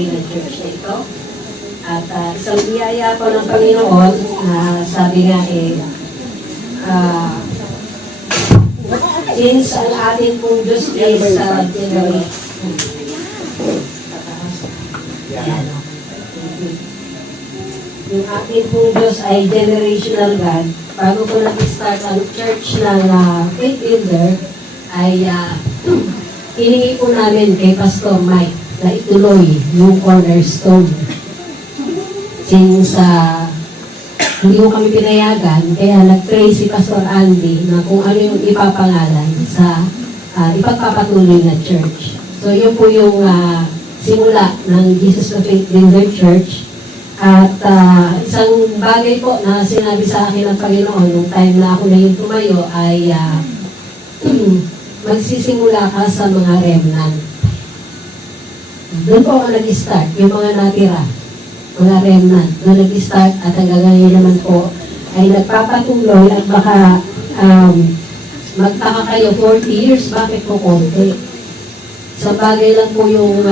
patuloy na church na ito. At isang biyaya po ng Panginoon na sabi nga since ang ating pong Diyos is yung ating pong Diyos ay generational God. Bago po nag-start ang church ng faith builder, ay hiningi po namin kay Pastor Mike na ituloy yung cornerstone. Since hindi ko kami pinayagan, kaya nag-pray si Pastor Andy na kung ano yung ipapangalan sa ipagpapatuloy na church. So yun po yung simula ng Jesus the Faith Builder Church. At isang bagay po na sinabi sa akin ng Panginoon nung time na ako na yung tumayo ay magsisimula ka sa mga remnant. Doon po ako nag-start, yung mga natira, mga remnant. Doon nag-start at hanggang ngayon naman po ay nagpapatuloy at baka magtaka kayo 40 years, bakit po konti? Sa bagay lang po yung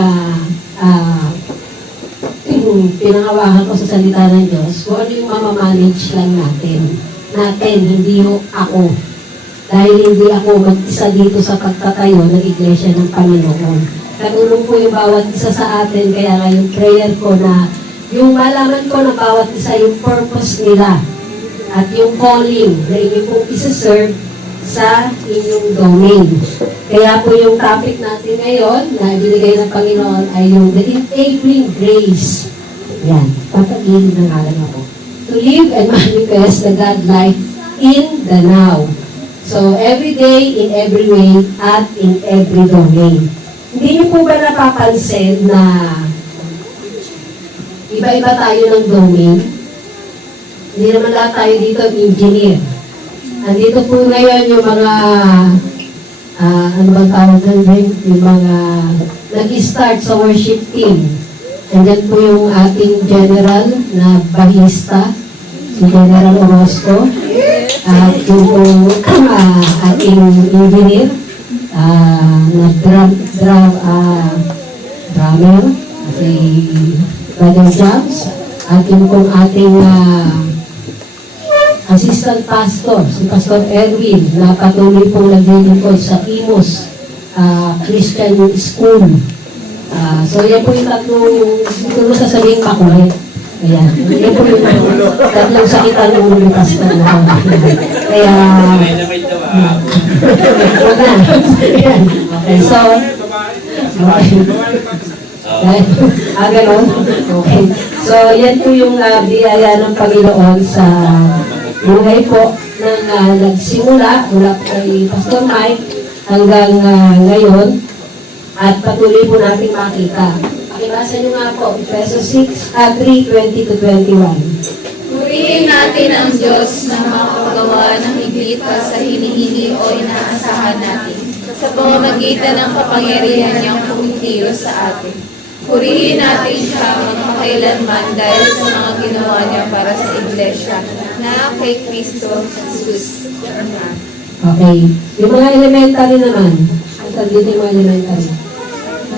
pinangawahan ko sa salita ng Diyos, kung ano yung mamamanage lang natin. Hindi ho ako. Dahil hindi ako mag-isa dito sa pagtatayo ng Iglesia ng Panginoon. Katulong po yung bawat isa sa atin, kaya nga yung prayer ko na yung malaman ko na bawat isa yung purpose nila at yung calling na inyo pong isa-serve sa inyong domain. Kaya po yung topic natin ngayon na binigay ng Panginoon ay yung the enabling grace. Yan, papagilid ng alam ako. To live and manifest the God life in the now. So, every day, in every way, at in every domain. Hindi niyo po ba napapansin na iba-iba tayo ng domain? Hindi naman lahat tayo dito engineer. Andito po ngayon yung mga ano bang tawag doon, yung mga nag-start sa worship team. Andyan po yung ating general na bahista, si General Orozco. At yung po ating engineer na drummer, si Brother James. At yung po ating assistant pastor, si Pastor Erwin, na patuloy pong naglilingkod sa Imus Christian School. So yan po yung tatlong, siguro sasabihin makulit. Ayan. Yan po yung tatlong sakitan ng ulo pastor na. Kaya, okay, so, ganon? Okay. So, yan po yung biyaya ng Panginoon sa buhay po ng nagsimula mula kay Pastor Mike hanggang ngayon at patuloy po natin makita. Pakibasa nyo nga po, Efesos 3:20-21. Purihin natin ang Diyos na makapagawa ng higit pa sa hinihingi o inaasahan natin sa pamamagitan ng kapangyarihan niyang kumikilos sa atin. Purihin natin siya magpakailanman dahil sa mga ginawa niya para sa Iglesia na kay Kristo Jesus. Okay. Yung mga elementary naman. Ang taglit yung mga elementary.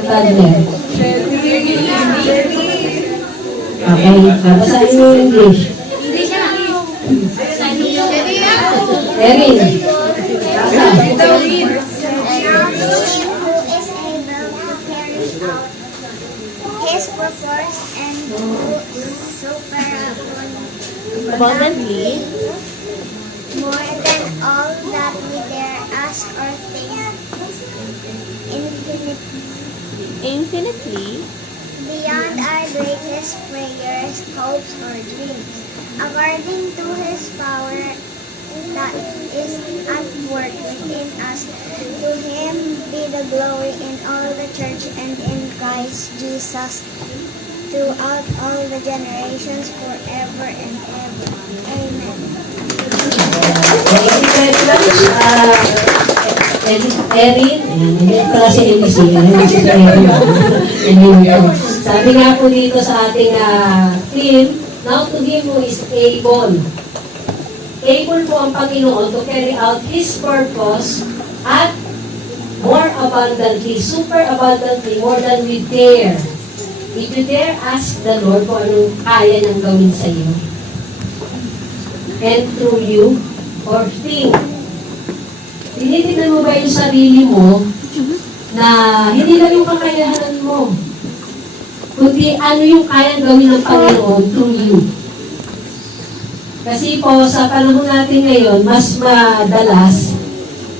Toddler. Okay. Basahin mo yung English. Erin. His purpose and Abundantly, more than all that we dare ask or think, infinitely, beyond our greatest prayers, hopes, or dreams, according to His power that is at work within us. To Him be the glory in all the church and in Christ Jesus, throughout all the generations, forever and ever. Amen. Thank you very much. Erin, hindi pala si ABC. Sabi nga po dito sa ating film, now to Him who is able. Able po ang Panginoon to carry out His purpose at more abundantly, super abundantly, more than we dare Did you dare ask the Lord kung anong kaya niyang gawin sa iyo? And through you? Or think? Tinitignan mo ba yung sarili mo na hindi lang yung kakayahan mo, kundi ano yung kayang gawin ng Panginoon through you? Kasi po, sa panahon natin ngayon, mas madalas,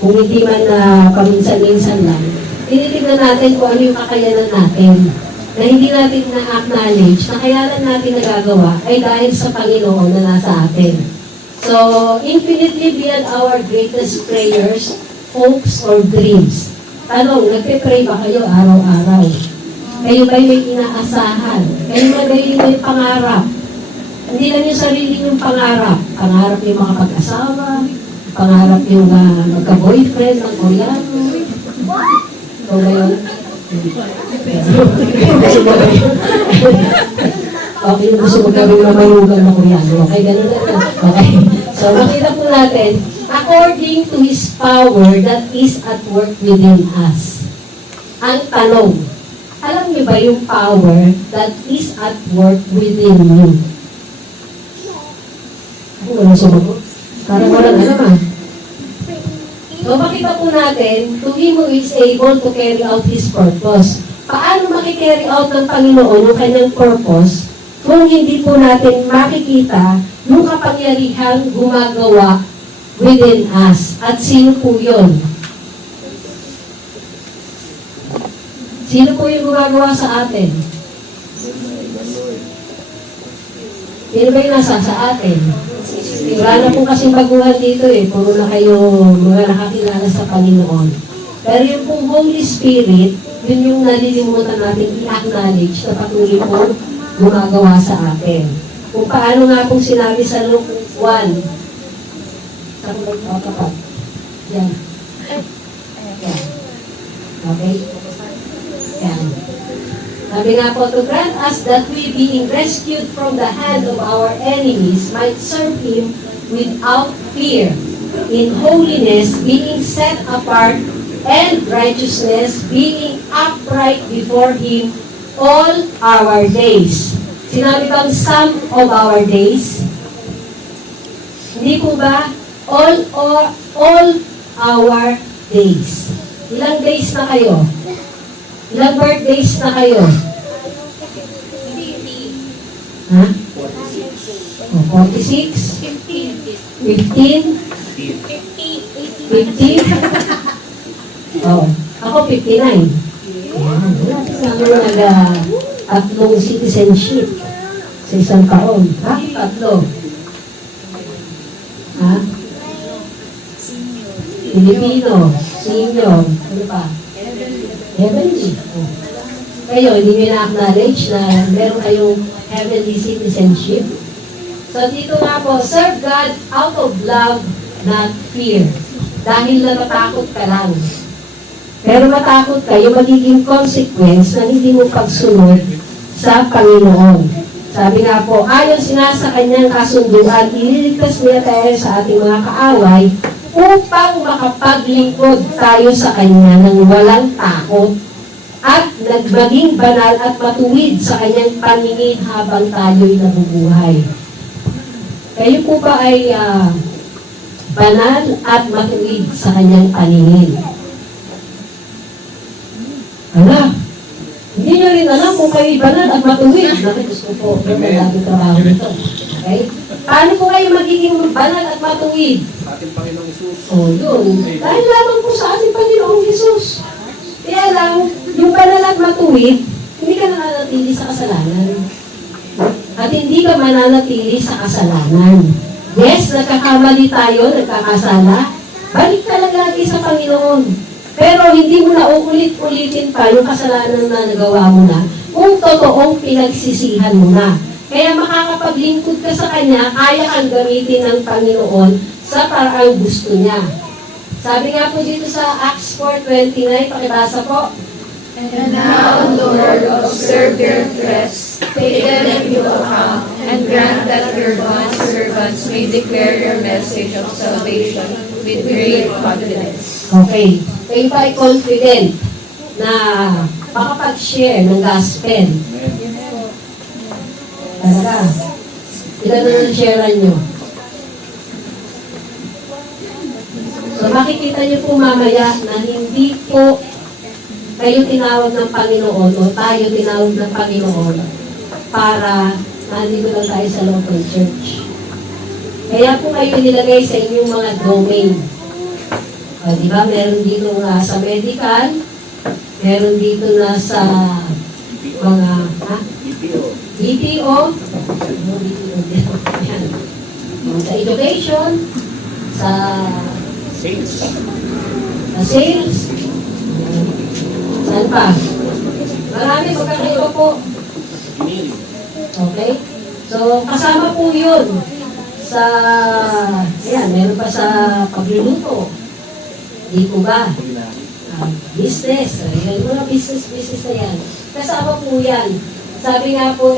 kung hindi man na paminsan-minsan lang, tinitignan natin kung ano yung kakayanan natin na hindi natin na-acknowledge na kaya lang natin nagagawa ay dahil sa Panginoon na nasa atin. So, infinitely beyond our greatest prayers, hopes, or dreams. Tanong, nagpe-pray ba kayo araw-araw? Kayo ba'y may inaasahan? Kayo ba'y may pangarap? Hindi lang yung sarili yung pangarap. Pangarap yung makapag-asawa, pangarap yung magka-boyfriend ng Koreano. Ito ba yun? Okay, gusto mo gawin na mayugan na Koreano. Okay, ganun na. Okay. So, makita po natin, according to His power that is at work within us. Ang tanong, alam niyo ba yung power that is at work within you? Ako walang sumagot. Parang walang alam. So, makita po natin, to Him who is able to carry out His purpose. Paano makikarry out ng Panginoon yung kanyang purpose kung hindi po natin makikita yung kapangyarihang gumagawa within us? At sino po yun? Sino po yung gumagawa sa atin? Sino ba yung nasa sa atin? Wala na po kasing baguhan dito puro na kayo mga nakakilala sa Panginoon. Pero yung pong Holy Spirit, yun yung nalilimutan natin i-acknowledge na patuloy po gumagawa sa atin. Kung paano nga pong sinabi sa Luke 1, saan ko magpapapag? Yan. Yan. Okay? Yan. Sabi nga po, to grant us that we, being rescued from the hand of our enemies, might serve Him without fear, in holiness, being set apart, and righteousness, being upright before Him all our days. Sinabi bang some of our days? Hindi po ba? All our days. Ilang days na kayo? Ilang birthdays na kayo? Ha? Oh, 46? 15? 15? Oh, ako 59. Tatlong citizenship sa isang taon. Ha? Tatlo. Ha? Filipino. Senior. Ano pa? Heavenly. Oh. Kayo, hindi nyo na-acknowledge na meron kayong heavenly citizenship. So dito nga po, serve God out of love, not fear. Dahil natatakot ka lang. Pero matakot ka, yung magiging consequence ng hindi mo pagsunod sa Panginoon. Sabi nga po, ayon sinasa kanyang kasunduan, ililigtas niya tayo sa ating mga kaaway upang makapaglingkod tayo sa Kanya ng walang takot at nagmaging banal at matuwid sa Kanyang paningin habang tayo'y nabubuhay. Kayo po ba ay banal at matuwid sa Kanyang paningin? Ala, hindi nyo rin alam kung kayo'y banal at matuwid. Nakikos ko po, magandang trabaho nito. Okay? Paano po kayo magiging banal at matuwid? Sa ating Panginoong Isus. O, yun. Dahil lamang po sa ating Panginoong Jesus. Kaya lang, yung banal at matuwid, hindi ka nananatili sa kasalanan. At hindi ka mananatili sa kasalanan. Yes, nagkakamali tayo, nagkakasala. Balik ka lang lagi sa Panginoon. Pero hindi mo na uulit-ulitin pa yung kasalanan na nagawa mo na kung totoong pinagsisihan mo na. Kaya makakapaglingkod ka sa Kanya, kaya kang gamitin ng Panginoon sa paraang gusto niya. Sabi nga po dito sa Acts 4:29, pakibasa po. And now, Lord, observe their threats, take them into account, and grant that your bondservants may declare your message of salvation with great confidence. Okay. Kayo ba ay confident na makapag-share ng gospel? Talaga. Ilan na share nyo? So makikita niyo po mamaya na hindi po kayo tinawag ng Panginoon o tayo tinawag ng Panginoon para nandito lang tayo sa local church. Kaya po kayo nilagay sa inyong mga domain. Di ba? Meron dito nga sa medical, meron dito na sa mga BPO, yan. Sa education, sa sales, saan pa? Marami magkakaiba po. Okay? So, kasama po yun sa, ayan, meron pa sa pagluluto. Di po ba? Business. Ayan, mga business na yan. Kasama po yan. Sabi nga po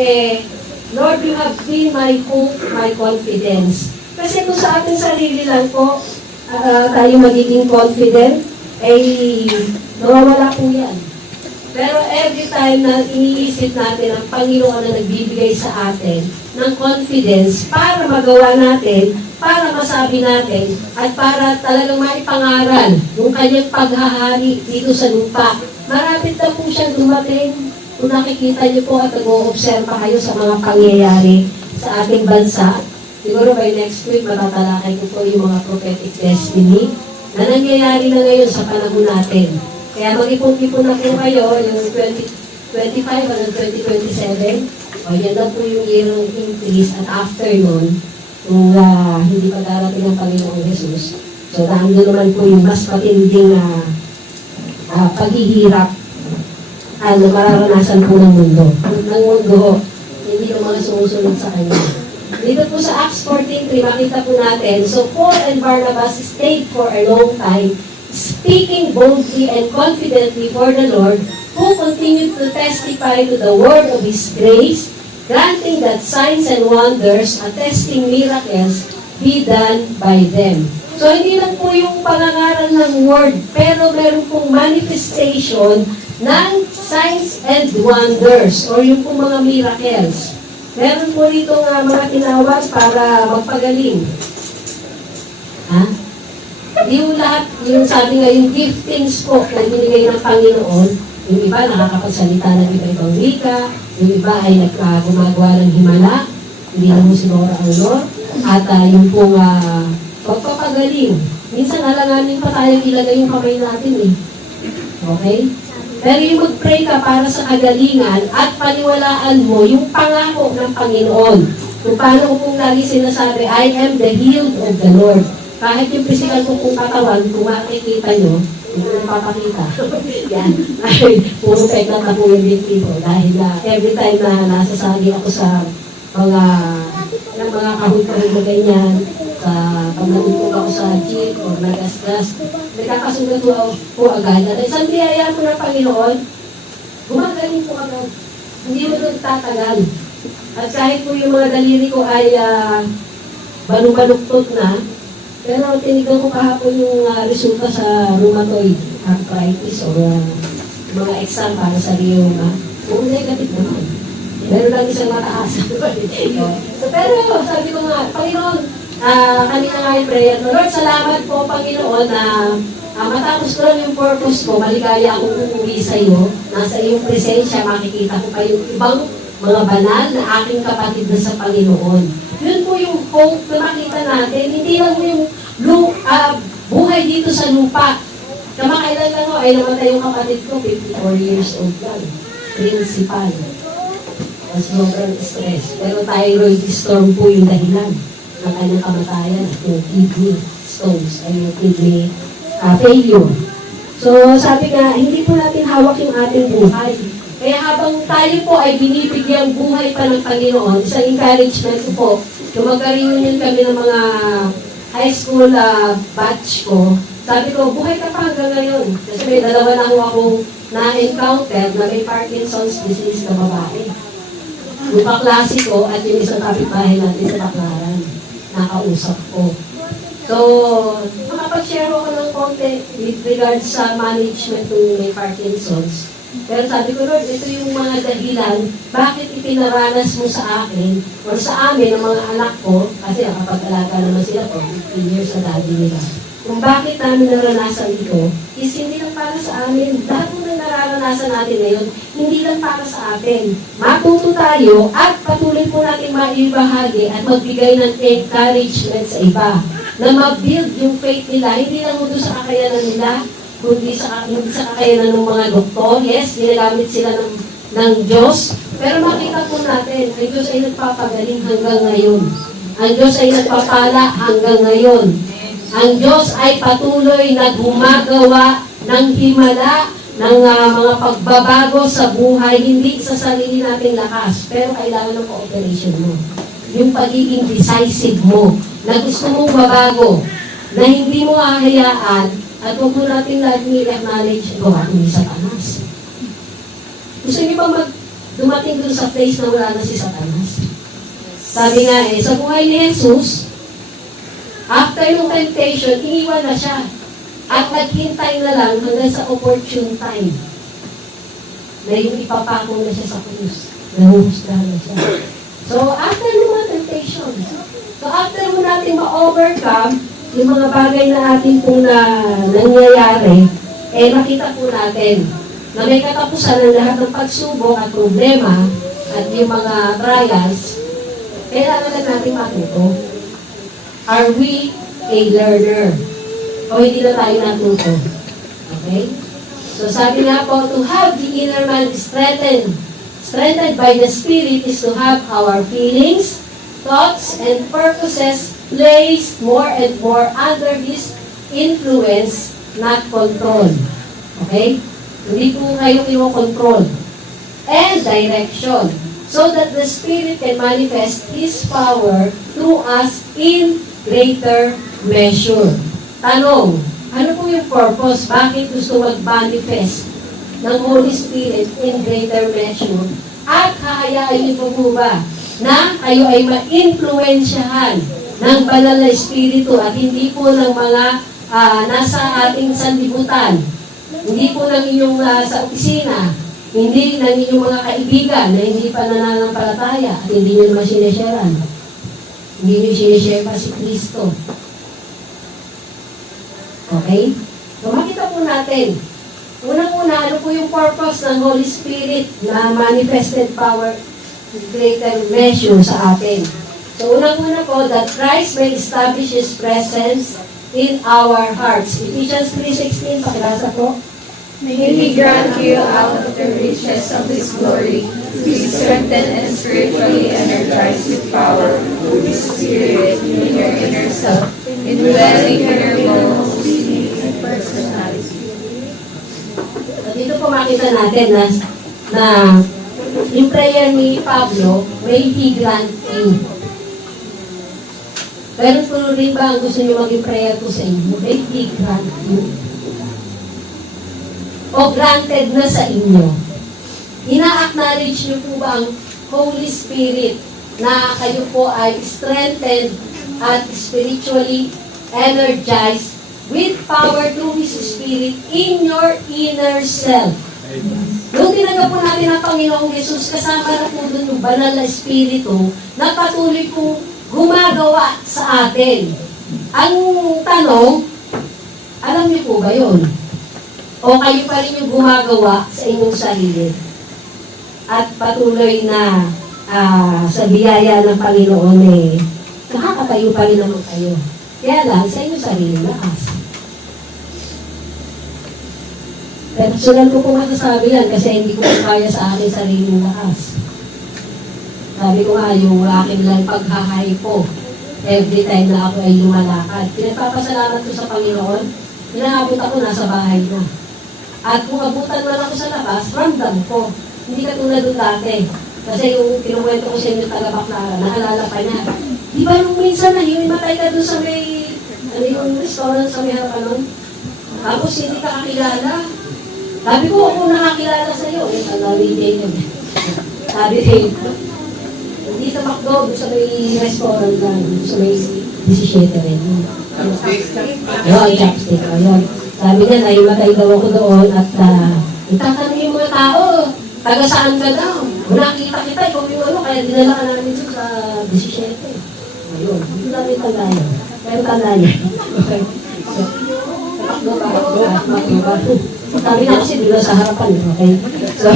Lord, you have been my hope, my confidence. Kasi kung sa ating sarili lang po, tayo magiging confident, nawawala po yan. Pero every time na iniisip natin ang Panginoon na nagbibigay sa atin ng confidence para magawa natin, para masabi natin, at para talagang maipangaral yung kanyang paghahari dito sa lupa. Marapit na po siyang dumating. Kung nakikita niyo po at nag-o-observa kayo sa mga pangyayari sa ating bansa, siguro by next week matatalakay ko po yung mga prophetic destiny na nangyayari na ngayon sa panahon natin. Kaya mag-ipon-ipon na po kayo yung 2025 hanggang 2027. O yan na po yung year ng increase at after nun, kung hindi pa darating ang Panginoong Jesus. So nandun naman po yung mas matinding paghihirap na mararanasan po ng mundo. Ng mundo, hindi yung mga sumusunod sa kanya. Dito po sa Acts 14:3, makita po natin, so Paul and Barnabas stayed for a long time, speaking boldly and confidently for the Lord, who continued to testify to the word of His grace, granting that signs and wonders, attesting miracles, be done by them. So hindi lang po yung pangangaral ng word, pero meron pong manifestation ng signs and wonders, or yung pong mga miracles. Meron po dito mga tinawag para magpagaling. Yung lahat, yung sabi nga, yung giftings po na binigay ng Panginoon, yung iba nakakapagsalita ng iba-ibang wika, yung iba ay gumagawa ng himala, hindi na mo sinura ang Lord, at yung pong pagpapagaling. Minsan alanganin pa tayo ilagay yung kamay natin Okay? Pero yung mag-pray ka para sa kagalingan at paniwalaan mo yung pangako ng Panginoon. Kung paano ko pong lagi sinasabi, I am the healed of the Lord. Kahit yung physical ko pong katawan, kung makikita nyo, hindi ko napapakita. Yan. Ay, puro peklat na po yung binti ko. Dahil every time na nasasali ako sa mga kahul-kahul na ganyan, sa pag natutog ako sa jeep o nagasgas, nagkakasugat po agad. At isang biyaya po ng Panginoon, gumagaling po agad. Hindi mo nagtatagal. At kahit po yung mga daliri ko ay balong-baluktot na, pero tinignan ko kahapon yung resulta sa rheumatoid arthritis o mga exam para sa rheuma. Kung negative naman. Pero lang isang mataas. So, pero sabi ko nga, Panginoon, kanina nga yung prayer no, Lord, salamat po, Panginoon, na matapos ko lang yung purpose ko, maligaya akong umuwi sa iyo, nasa iyong presensya, makikita ko kayong ibang mga banal na aking kapatid na sa Panginoon. Yun po yung hope na makita natin, hindi lang yung buhay dito sa lupa. Kamakailan lang ako, ay namatay yung kapatid ko, 54 years old lang, principal. Mas sobrang stress. Pero thyroid storm po yung dahilan ng kanyang kamatayan, yung kidney stones, ay yung kidney failure. So, sabi nga, hindi po natin hawak yung ating buhay. Kaya habang tayo po ay binibigyang buhay pa ng Panginoon, isang encouragement ko po, yung magka-reunion kami ng mga high school batch ko, sabi ko, buhay ka pa hanggang ngayon. Kasi may dalawa na akong na-encounter na may Parkinson's disease na babae. Yung kaklase ko at yung isang kapitbahay natin sa Baclaran, nakausap ko. So, makapag-share ako ng konti with regards sa management ng may Parkinson's. Pero sabi ko, Lord, ito yung mga dahilan, bakit ipinaranas mo sa akin, o sa amin, ng mga anak ko, kasi nakapag-alaga naman sila po, 15 years sa daddy nila. Kung bakit namin naranasan ito, is hindi lang para sa amin. Lahat ng nararanasan natin ngayon, hindi lang para sa atin. Matuto tayo at patuloy po natin maibahagi at magbigay ng encouragement sa iba. Na ma-build yung faith nila, hindi lang doon sa kakayanan nila, kundi sa kakayanan ng mga doktor. Yes, ginagamit sila ng Diyos. Pero makita po natin, ang Diyos ay nagpapagaling hanggang ngayon. Ang Diyos ay nagpapala hanggang ngayon. Ang Diyos ay patuloy na gumagawa ng himala, ng mga pagbabago sa buhay, hindi sa sarili nating lakas, pero kailangan ng cooperation mo. Yung pagiging decisive mo, na gusto mong mabago, na hindi mo hahayaan, at huwag mo natin lagi i-acknowledge, gawa ni Satanas. Gusto niyo ba dumating dun sa place na wala na si Satanas? Sabi nga sa buhay ni Jesus, after yung temptation, iniwan na siya. At naghintay na lang hanggang sa opportune time. Na yung ipapako na siya sa krus. Nahuhusgahan na siya. So, after yung mga temptation, so after mo natin ma-overcome yung mga bagay na atin pong nangyayari, makita po natin na may katapusan ng lahat ng pagsubok at problema at yung mga trials, kailangan lang natin matuto. Are we a learner? O hindi na tayo natuto? Okay? So sabi nga po, to have the inner man strengthened by the Spirit is to have our feelings, thoughts, and purposes placed more and more under His influence, not control. Okay? Hindi po kayo i-control. And direction. So that the Spirit can manifest His power through us in greater measure. Tanong, ano po yung purpose? Bakit gusto mag-manifest ng Holy Spirit in greater measure? At hahayain niyo po ba na kayo ay ma-influensyahan ng banal na Espiritu at hindi po ng mga nasa ating sanlibutan, hindi po ng inyong sa opisina, hindi ng inyong mga kaibigan na hindi pa nananampalataya at hindi nyo naman sinesharean. Hindi nyo sineshare pa si Kristo. Okay? So makita po natin, unang-una, ano po yung purpose ng Holy Spirit na manifested power in greater measure sa atin. So unang-una po, that Christ may establish His presence in our hearts. Ephesians 3:16, pakilasa po. May He grant you out of the riches of His glory, to be strengthened and spiritually energized with power, with His Spirit in your inner self, indwelling in your most and personality. At dito po makita natin na yung prayer ni Pablo, may He grant you. Pero po rin ba ang gusto niyo maging prayer ko sa inyo? May He grant you. O granted na sa inyo. Ina-acknowledge niyo po ba ang Holy Spirit na kayo po ay strengthened at spiritually energized with power through His Spirit in your inner self. Nung tinanggap po natin ang Panginoong Jesus, kasama na po doon yung banal na Espiritu na patuloy po gumagawa sa atin. Ang tanong, alam niyo po ba yun? O kayo pa rin yung gumagawa sa inyong sarili? At patuloy na sa biyaya ng Panginoon nakakatayo pa rin naman kayo. Kaya lang, sa inyong sarili lakas. Personal ko po masasabi yan kasi hindi ko kaya sa akin sariling lakas. Sabi ko nga, yung akin lang paghahay po every time na ako ay lumalakad. Pinagpapasalamat ko sa Panginoon, inaabot ako nasa bahay na. At kung abutan man ako sa labas, ramdam ko. Hindi katulad doon dati. Kasi yung kinuwento ko sa inyo taga-Baclaran, naalala pa niya. Di ba nung minsan nahimatay ka doon sa may, yung restaurant sa may harapan nun? Tapos hindi ka kakilala. Sabi ko, ako nakakilala sa iyo. Sabi Jacob. Sabi Jacob. Hindi sa McDo, sa may restaurant lang. Sa may 17 rin. Ayun, chopstick. Ayun. Sabi niya, nahimatay daw ako doon at itatanong yung mga tao, taga saan ka daw? Nakita kita, ikaw yung ano, kaya dinala ka namin dito sa 17. Ayun, hindi namin tandaan. Pero tandaan niya. Okay. So, takbo ba? Sabi na kasi dito sa harapan. Okay? So,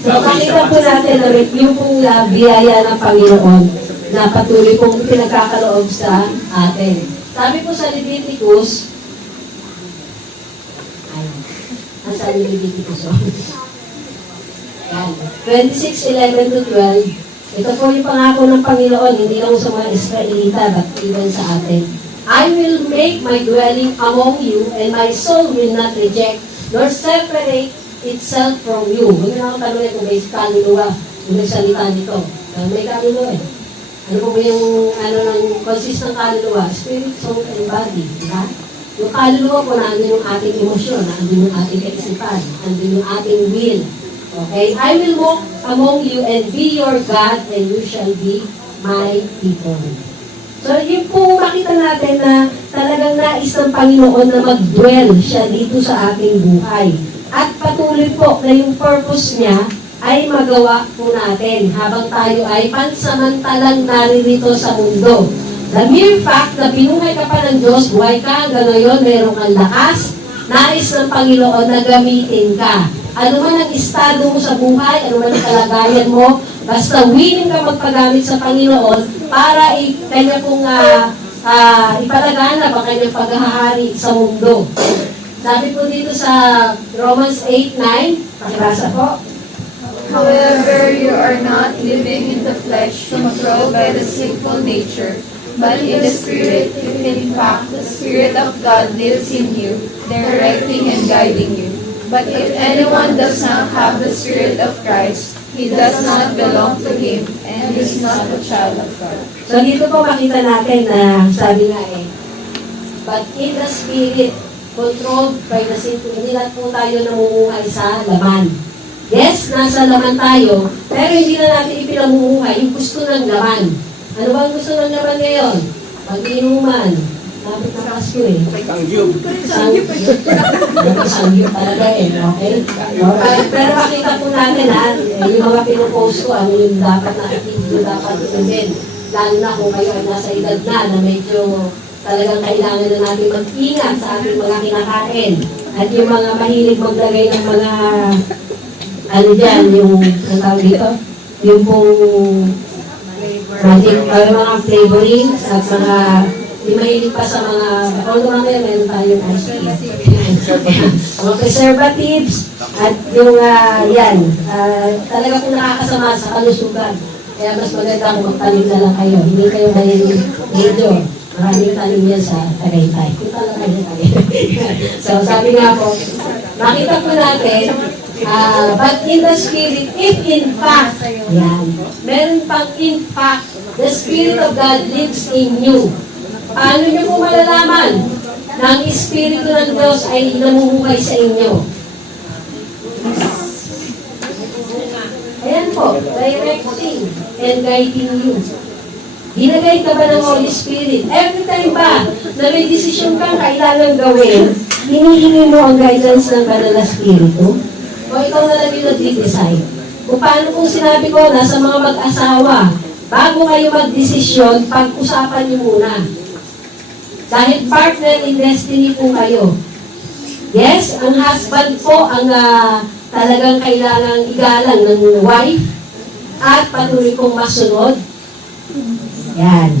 so pakita po natin ulit yung pong biyaya ng Panginoon na patuloy pong pinagkakaloob sa atin. Sabi po sa Leviticus, nasa Leviticus, 26:11 to 12, ito po yung pangako ng Panginoon, hindi lang sa mga Israelita, but even sa atin. I will make my dwelling among you, and my soul will not reject, nor separate itself from you. Huwag na ako tanongin kung may kaluluwa, kung may salita nito. May kaluluwa eh. Ano po ba yung consist ng kaluluwa? Spirit, soul, and body. Diba? Yung kaluluwa po, nandun yung ating emosyon, nandun yung ating kaisipan, nandun yung ating will. Okay? I will walk among you and be your God, and you shall be my people. So, yun po makita natin na talagang nais ng Panginoon na mag-dwell siya dito sa ating buhay. At patuloy po na yung purpose niya ay magawa po natin habang tayo ay pansamantalang naririto sa mundo. The mere fact na binuhay ka pa ng Diyos, buhay ka, hanggang ngayon, meron kang lakas, nais ng Panginoon na gamitin ka. Ano man ang estado mo sa buhay, ano man ang kalagayan mo, basta willing ka magpagamit sa Panginoon para kanya pong ipalaganap ang kanyang paghahari sa mundo. Sabi po dito sa Romans 8:9, pakibasa po. However, you are not living in the flesh, controlled by the sinful nature, but in the Spirit, if in fact the Spirit of God lives in you, directing and guiding you. But if anyone does not have the Spirit of Christ, he does not belong to Him and is not a child of God. So dito po makita natin na sabi nga but in the Spirit, controlled by the sinful, hindi lang po tayo namumuhay sa laman. Yes, nasa laman tayo, pero hindi na natin ipinamumuhay yung gusto ng laman. Ano ba ang gusto ng laman ngayon? Pag-inuman. Dapat na Pasko eh. Sangyup talaga eh, okay? Pero makita po natin yung mga pinupost ko, ano yung dapat na activity, dapat din. Lalo na kung kayo ay nasa edad na medyo talagang kailangan na natin mag-ingat sa ating mga kinakain. At yung mga mahilig maglagay ng mga yung ang tawag dito, yung pong mga flavorings at mga di mahilig pa sa mga, although mamaya meron tayong ice cream. Mga preservatives at yung talaga po nakakasama sa kalusugan. Kaya mas maganda kung magtanim na lang kayo. Hindi kayo dahil medyo maraming tanim yan sa Tagaytay. Kung talaga kayo tayo. So sabi nga po, makita po natin, but in the Spirit, if in fact, meron pang in fact, the Spirit of God lives in you. Paano nyo po malalaman na ang Espiritu ng Diyos ay namumuhay sa inyo? Ayan po, directing and guiding you. Ginagay ka ba ng Holy Spirit? Every time ba na may desisyon kang kailangan gawin, hinihingi mo ang guidance ng Banal na Espiritu? O ikaw na lang yung nag-decide? Kung paano kung sinabi ko, nasa mga mag-asawa, bago kayo mag-desisyon, pag-usapan niyo muna. Dahil partner in destiny po kayo. Yes, ang husband po ang talagang kailangang igalang ng wife at patuloy kong masunod. Yan.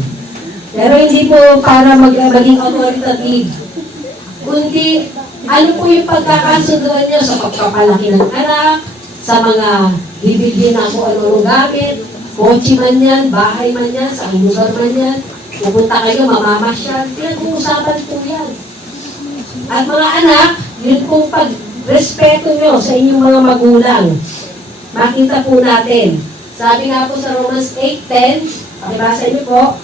Pero hindi po para maging authoritative. Kundi, ano po yung pagkakasunduan niyo sa pagpapalaki ng anak, sa mga bibili na kung ano-ano gamit, kotse man yan, bahay man yan, sa lugar man yan, pupunta kayo, mamamasyal, pinag-uusapan po yan. At mga anak, yun pong pag-respeto nyo sa inyong mga magulang. Makita po natin. Sabi nga po sa Romans 8:10, pakibasa niyo po,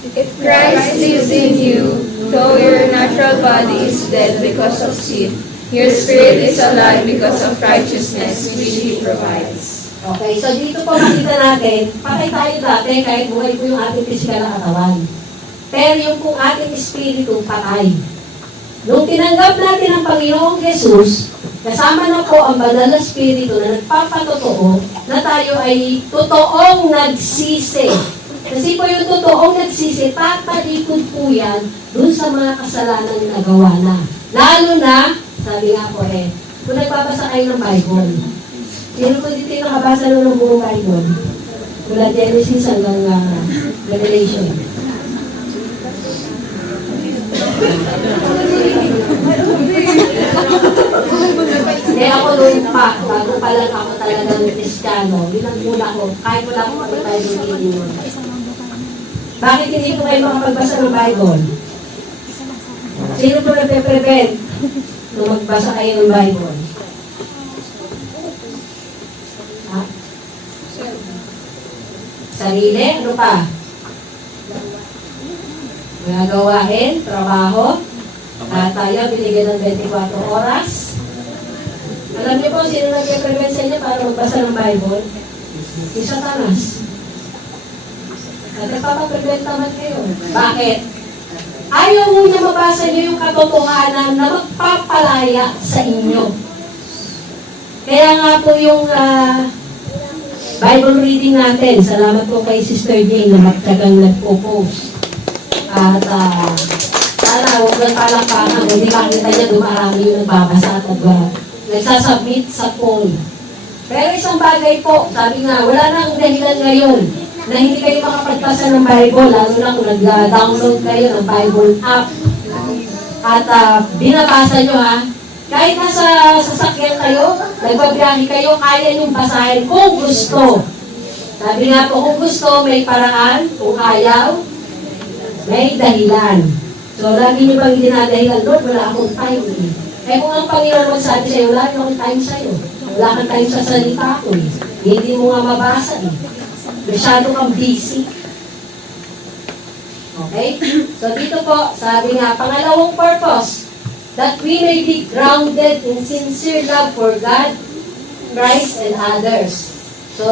If Christ lives in you, though your natural body is dead because of sin, your spirit is alive because of righteousness which He provides. Okay, so dito po makita natin, patay tayo dati kahit buhay po yung ating physical na katawan. Pero yung kung ating espiritu, patay. Nung tinanggap natin ang Panginoong Jesus, kasama na po ang Banal na Espiritu na nagpapatotoo na tayo ay totoong nagsisi. Kasi po yung totoong nagsisi, tatalikod po yan dun sa mga kasalanan na nagawa na. Lalo na, sabi nga po kung nagbabasa kayo ng Bible, sino po dito yung nakabasa ng buong Bible? Mula Genesis hanggang Revelation. Kaya ako noon pa, bago pa lang ako talagang Kristiyano, yun ang muna ko, kahit wala akong mag-Bible reading nun. Bakit hindi po kayo makapagbasa ng Bible? Sino po nagpe-prevent nung magbasa kayo ng Bible? Ha? Sarili? Ano pa? Mga gawain, trabaho, tayo binigyan ng 24 oras. Alam niyo po, sino nag-prevent sa inyo para magbasa ng Bible? Si Satanas. At nagpapaprevent naman kayo. Bakit? Ayaw mo niya mabasa niyo yung katotohanan na magpapalaya sa inyo. Kaya nga po yung Bible reading natin, salamat po kay Sister Jane na magtagang nagpo-post. At sana huwag lang palakpakan, hindi makita niya dumarami yung nagbabasa at nagsasubmit sa poll. Pero isang bagay po, sabi nga, wala nang dahilan ngayon na hindi kayo makapagbasa ng Bible, lalo na kung nag-download kayo ng Bible app. At binabasa nyo kahit nasa sasakyan kayo, nagbabiyahe kayo, kaya nyo basahin kung gusto. Sabi nga po, kung gusto, may paraan, kung ayaw, may dahilan. So, lagi nyo bang dinadahilan, Lord, wala akong time eh. Kung ang Panginoon magsabi sa'yo, wala akong time sa'yo. Wala kang time sa salita ko eh. Hindi mo nga mabasa eh. Masyado kang busy. Okay? So, dito po, sabi nga, pangalawang purpose, that we may be grounded in sincere love for God, Christ, and others. So,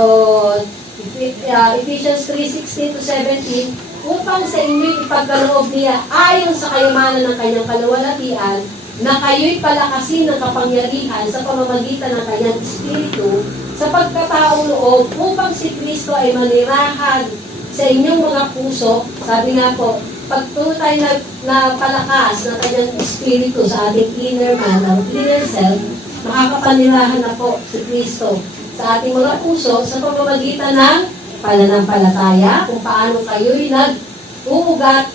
Ephesians 3:16-17, upang sa inyo ipagkaloob niya ayon sa kayamanan ng kanyang kaluwalhatian, na kayo'y palakasin ng kapangyarihan sa pamamagitan ng kanyang Espiritu sa pagkataong loob upang si Kristo ay manirahan sa inyong mga puso. Sabi nga po, pag tayo na palakas ng kanyang Espiritu sa ating inner man, ang inner self, makakapanirahan na po si Kristo sa ating mga puso sa pamamagitan ng pananampalataya, kung paano kayo'y nag-uugat.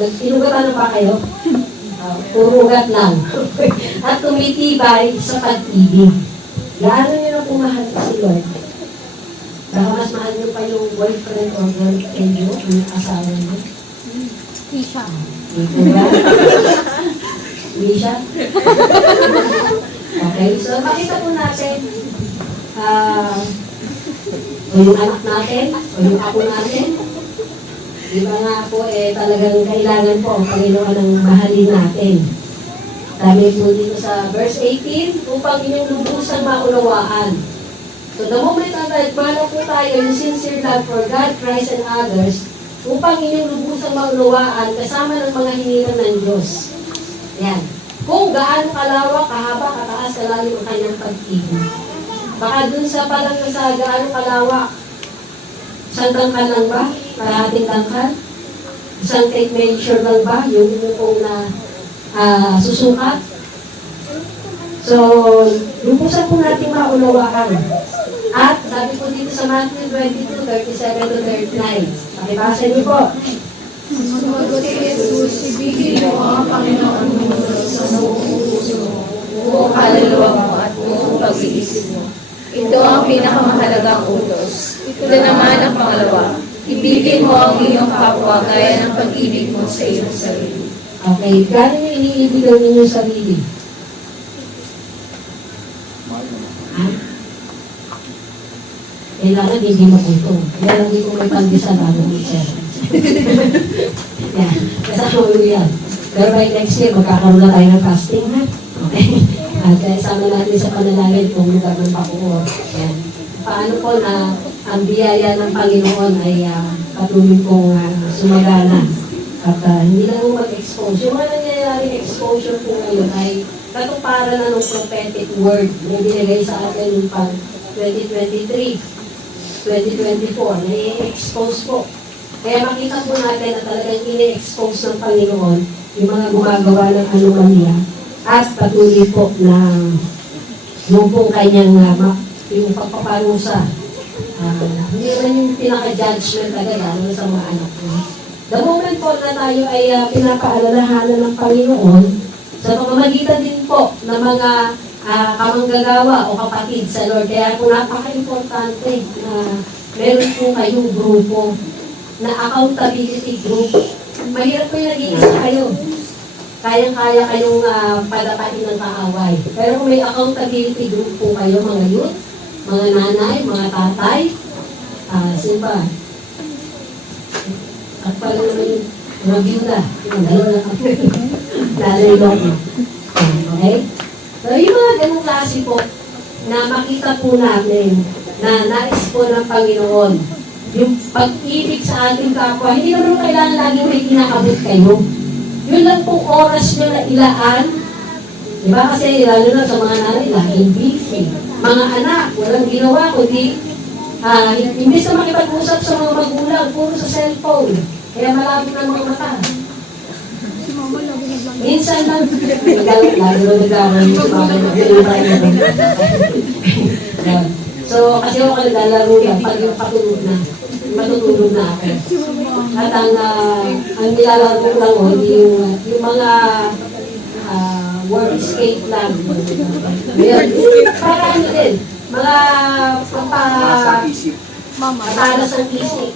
Nag-inugatan na ba kayo? Urugat lang. At tumitibay sa pag-ibig. Gaano nyo na pumahal si Lord? Baka mas mahal nyo pa yung boyfriend or girlfriend nyo, yung asawa nyo. Tisha. Dito ba? Misha? Okay, so makita po natin o yung anak natin, o yung ako natin. Di ba nga po, talagang kailangan po ang Panginoon ang mahalin natin. Sabi po dito sa verse 18, upang inyong lubusang maunawaan. So the moment na nagmano po tayo yung sincere love for God, Christ, and others, upang inyong lubusang maunawaan kasama ng mga hinirang ng Diyos. Yan. Kung gaano kalawak, kahaba, kataas, kalalim ang kanyang pag-ibig. Baka dun sa palang sa gaano kalawak, isang tangkal lang ba? Kalahating tangkal? Isang tape measure lang ba? Yung pong na susukat? So, lubusan po natin maunawaan. At sabi po dito sa Matthew 22:37-39. Pakibasa niyo po. Sumagot si Jesus, ibigin mo ang Panginoon mo sa buong puso mo, buong kaluluwa mo at buong pag-iisip mo. Ito ang pinakamahalagang utos. Ito naman ang pangalawa. Ibigin mo ang iyong kapwa gaya ng pag-ibig mo sa iyong sarili. Okay, gano'n yung iniibig ang inyong sarili? Ha? Kailangan hindi magutom. Kaya lang hindi ko may pandesal bago may servants. Yan, kasama mo yan. Pero by next year, magkakaroon na tayo ng fasting, ha? Okay? At isama natin sa panalangin kung lugar ng pakuor. Yan. Paano po na ang biyaya ng Panginoon ay patuloy kong sumagana. At hindi lang mo mag-expose. Yung mga nangyayari ating exposure po ngayon ay katuparan na ng prophetic word na binigay sa atin yung pang 2023, 2024, na i-expose po. Kaya makita po natin na talagang ini-expose ng Panginoon yung mga gumagawa ng anomalya at patuloy po na yung pong kanyang yung pagpaparusa. Hindi naman yung pinaka-judgment agad sa mga anak ko. The moment po na tayo ay pinapaalalahanan ng Panginoon, sa pamamagitan din po ng mga kamanggagawa o kapatid sa Lord. Kaya po napaka-importante na meron po kayong grupo na accountability group. Mahirap po yung nag-iisa kayo. Kayang-kaya kayong padapain ng kaaway. Pero kung may accountability group po kayo, mga youth, mga nanay, mga tatay, sino ba? At pala naman yung mga byuda. Yung dalawa na kami. Lalilong. Okay? So, yung mga ganong klase po na makita po natin na nais po ng Panginoon yung pag-ibig sa ating kapwa. Hindi naman kailangan laging may kinakabot kayo. Yun lang pong oras nyo na ilaan. Diba? Kasi lalo na sa mga nanay, laging busy. Mga anak, walang ginawa, kundi hindi sa makipag-usap sa mga magulang, puro sa cellphone. Kaya malabo na mga mata. Minsan lang, lalo na naglaman yung So, kasi ako naglalaro lang, pag yung patulog na, matutulog na ako. At ang nilalaro ko lang yung mga workscape lang. Para ano din, mga papalas ng isip.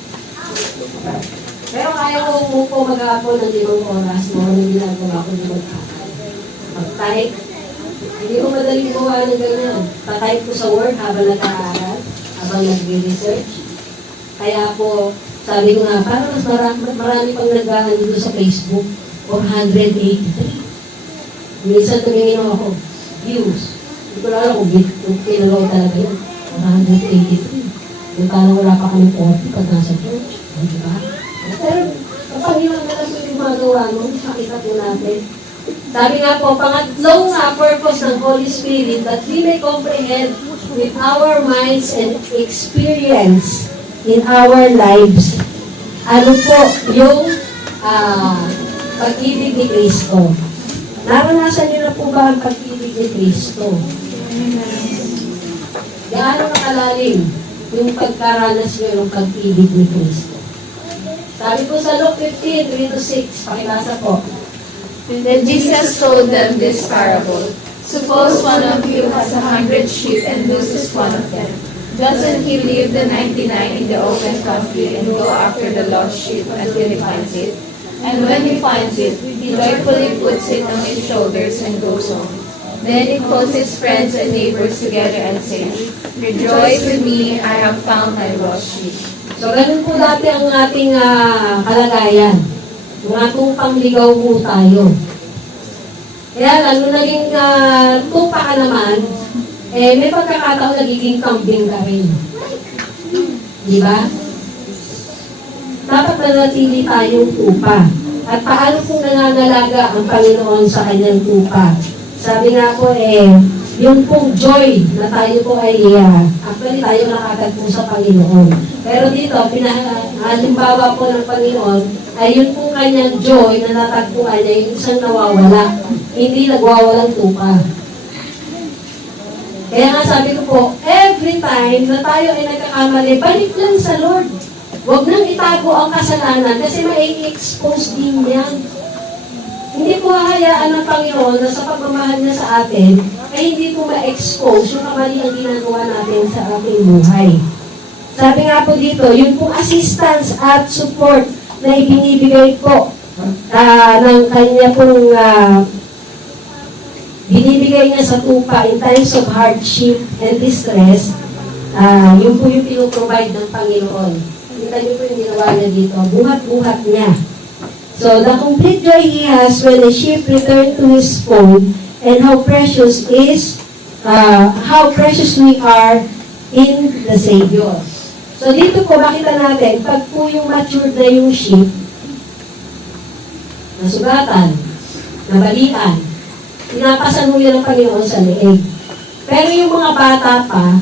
Pero kaya ko umupo maghapon ng 5 oras mo nang ginagawa ko ng mag-type. Hindi ko madaling gawa ng ganyan. Tatype ko sa Word habang nag-aaral, habang nag-research. Kaya po, sabi ko nga, parang mas marami pang naghahan dito sa Facebook, 483. Minsan tumingin ako, views. Hindi ko lang alam kung kinalaw talaga yun. 483. Yung parang wala pa kami 40 pag nasa church. Di ba? Pero, kapag ilang na lang yung magawa mo, makita po natin. Sabi nga po, pangatlong purpose ng Holy Spirit that we may comprehend with our minds and experience in our lives. Ano po yung pag-ibig ni Kristo? Naranasan niyo na po ba ang pag-ibig ni Kristo? Gaano nakalalim yung pagkaranas niyo ng pag-ibig ni Kristo? Sabi po sa Luke 15:3-6, pakibasa po. Then Jesus told them this parable. Suppose one of you has 100 sheep and loses one of them. Doesn't he leave the 99 in the open country and go after the lost sheep until he finds it? And when he finds it, he joyfully puts it on his shoulders and goes home. Then he calls his friends and neighbors together and says, Rejoice with me, I have found my lost sheep. So, ganun po dati ang ating kalagayan. Mga tupang ligaw po tayo. Kaya lang, nung naging tupa ka naman, may pagkakataon nagiging kambing ka rin. Di ba? Dapat nanatili tayong tupa. At paano kung nangangalaga ang Panginoon sa kanyang tupa? Sabi nga po yung pong joy na tayo po ay, actually tayo nakatagpo sa Panginoon. Pero dito, halimbawa po ng Panginoon, ay yun pong kanyang joy na natagpuan niya, yung isang nawawala. Hindi nagwawalang tupa. Kaya nga sabi ko po, every time na tayo ay nagkakamali, balik lang sa Lord. Huwag nang itago ang kasalanan kasi mai-expose din yan. Hindi po hahayaan ng Panginoon na sa pagmamahal niya sa atin, ay hindi po ma-expose yung kamali ang ginagawa natin sa ating buhay. Sabi nga po dito, yung pong assistance at support na ibinibigay po ng kanya pong binibigay niya sa tupa in times of hardship and distress, yun po yung pinoprovide ng Panginoon. Kita niyo po yung ginawa niya dito, buhat-buhat niya. So, the complete joy he has when the sheep return to his fold, and how precious we are in the Savior. So, dito po makita natin, pag po yung matured na yung sheep, nasugatan, na balikan. Pinapasaluyan ng Panginoon sa leeg. Pero yung mga bata pa,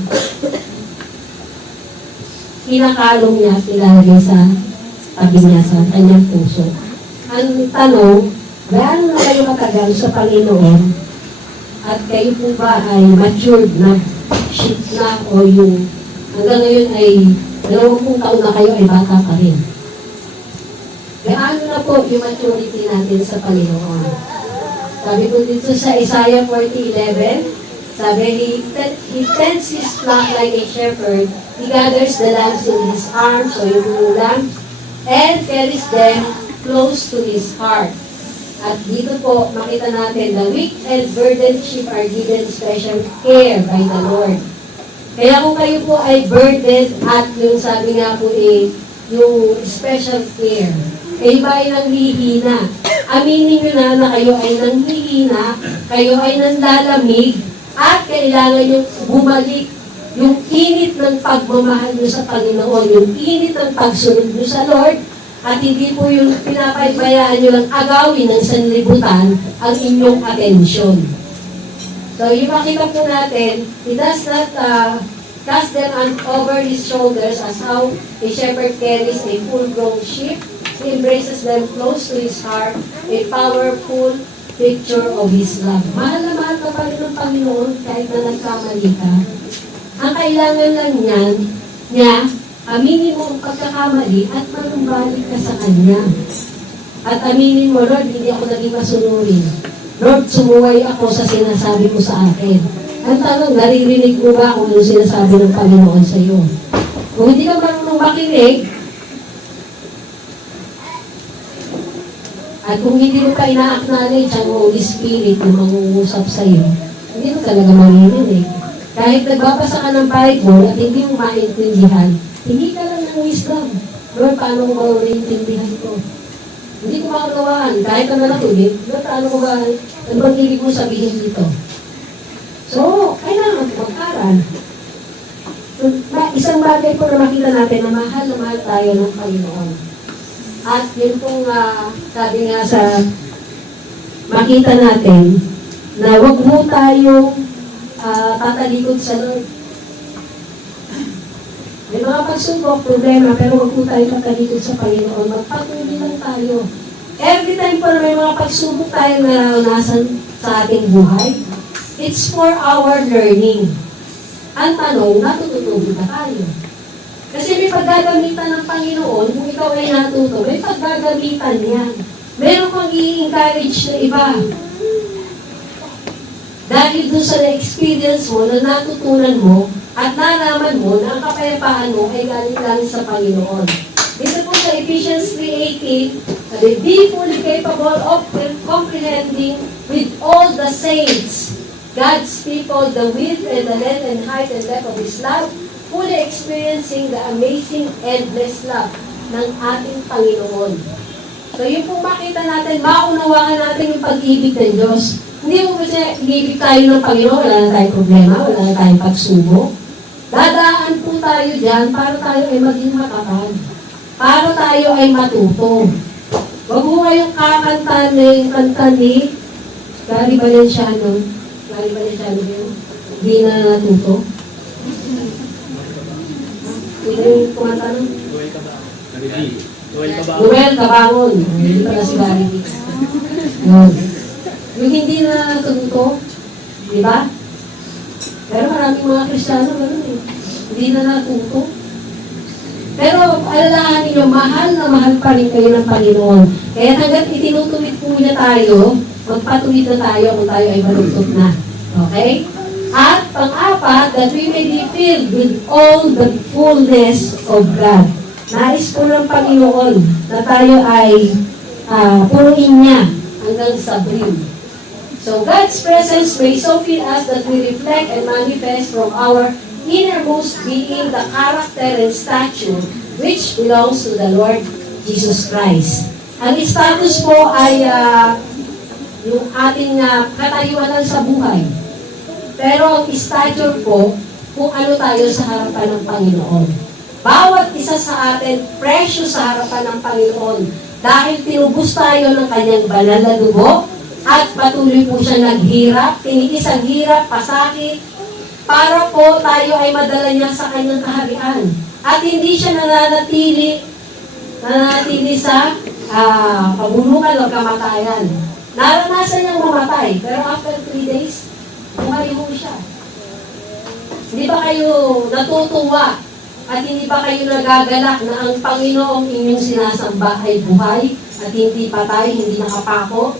kinakalong niya, ilalagay sa tabi niya, sa kanyang puso. Ang tanong, gaano na kayo katagal sa Panginoon at kayo po ba ay matured na, shift na, o yung hanggang ngayon ay 20 taon na kayo ay bata pa rin? Gaano na po yung maturity natin sa Panginoon? Sabi ko dito sa Isaiah 40:11, sabi, he tends his flock like a shepherd. He gathers the lambs in his arms, o yung mga lambs, and carries them close to his heart. At dito po, makita natin, the weak and burdened sheep are given special care by the Lord. Kaya kung kayo po ay burdened at yung sabi nga po yung special care, kayo ba ay nanghihina? Aminin nyo na kayo ay nanghihina, kayo ay nanlalamig, at kailangan yung bumalik yung init ng pagmamahal nyo sa Panginoon, yung init ng pagsunod nyo sa Lord, at hindi po yung pinapaybayaan nyo lang agawin ng sanlibutan ang inyong atensyon. So, yung makita po natin, he does not cast them over his shoulders as how a shepherd carries a full-grown sheep. He embraces them close to his heart, a powerful picture of his love. Mahal na mahal ka pa rin ng Panginoon kahit na nagkamali ka. Ang kailangan lang niya, aminin mo ang pagkakamali at manumbalik ka sa Kanya. At aminin mo, Lord, hindi ako naging masunurin. Lord, sumuway ako sa sinasabi mo sa akin. Ang tanong, naririnig mo ba kung ano sinasabi ng Panginoon sa iyo? Kung hindi ka marunong makinig, at kung hindi mo pa ina-acknowledge ang Holy Spirit na mangungusap sa iyo, hindi mo talaga maririnig. Kahit nagbabasa ka ng Bible at hindi mo maintindihan, hindi ka lang ng wisdom. Lord, paano ko ba maintindihan ko? Hindi ko makagawaan. Kahit ka na nakulit, Lord, paano ko ba, ano bang ibig mo sabihin dito? So, kailangan mag-aral. Isang bagay po na makita natin na mahal tayo ng Panginoon. At yun pong sabi nga sa makita natin na wag mo tayong tatalikod sa Lord. May mga pagsubok, problema, pero wag mo tayong tatalikod sa Panginoon. Magpatuloy lang tayo. Every time po na may mga pagsubok tayo naranasan sa ating buhay, it's for our learning. Ang tanong, natututunan na tayo. Kasi may paggagamitan ng Panginoon, kung ikaw ay natuto, may paggagamitan yan. Meron kang i-encourage na iba. Dahil doon sa na-experience mo, na natutunan mo, at nalaman mo na ang kapayapaan mo ay galing lang sa Panginoon. Dito po sa Ephesians 3:18, sabi, be fully capable of comprehending with all the saints, God's people, the width and the length and height and depth of His love, fully experiencing the amazing, endless love ng ating Panginoon. So yun pong makita natin, maunawaan natin yung pag-ibig ng Diyos. Hindi mo kasi ibig tayo ng Panginoon, wala na tayong problema, wala na tayong pagsubok. Dadaan po tayo dyan para tayo ay maging matatag. Para tayo ay matuto. Huwag mo kayong kakanta na yung kanta ni Gary Valenciano. Gary Valenciano yun. Hindi na natuto. Sino yung kumanta nun? Noel Cabangon. Hindi pala si Gary D. Yung hindi na natuto, di ba? Pero maraming mga Kristiyano, gano'n eh. Hindi na natuto. Pero alalahanin nyo, mahal na mahal pa rin kayo ng Panginoon. Kaya hanggat itinutuwid po niya tayo, magpatuwid na tayo kung tayo ay malugtot na. Okay? At pang-apat, that we may be filled with all the fullness of God. Nais po ng Panginoon na tayo ay puruin niya hanggang sa brim. So God's presence may so fill us that we reflect and manifest from our innermost being the character and stature which belongs to the Lord Jesus Christ. Ang status po ay yung ating katayuan lang sa buhay. Pero ang stature po, kung ano tayo sa harapan ng Panginoon. Bawat isa sa atin, precious sa harapan ng Panginoon. Dahil tinubos tayo ng kanyang banal na dugo, At patuloy po siya naghirap, tiniis ang hirap, pasakit, para po tayo ay madala niya sa kanyang kaharian. At hindi siya nananatili sa pabulukan o kamatayan. Naranasan niyang mamatay, pero after 3 days, buhay mo siya. Hindi ba kayo natutuwa at hindi ba kayo nagagalak na ang Panginoong inyong sinasamba ay buhay at hindi patay, hindi nakapako?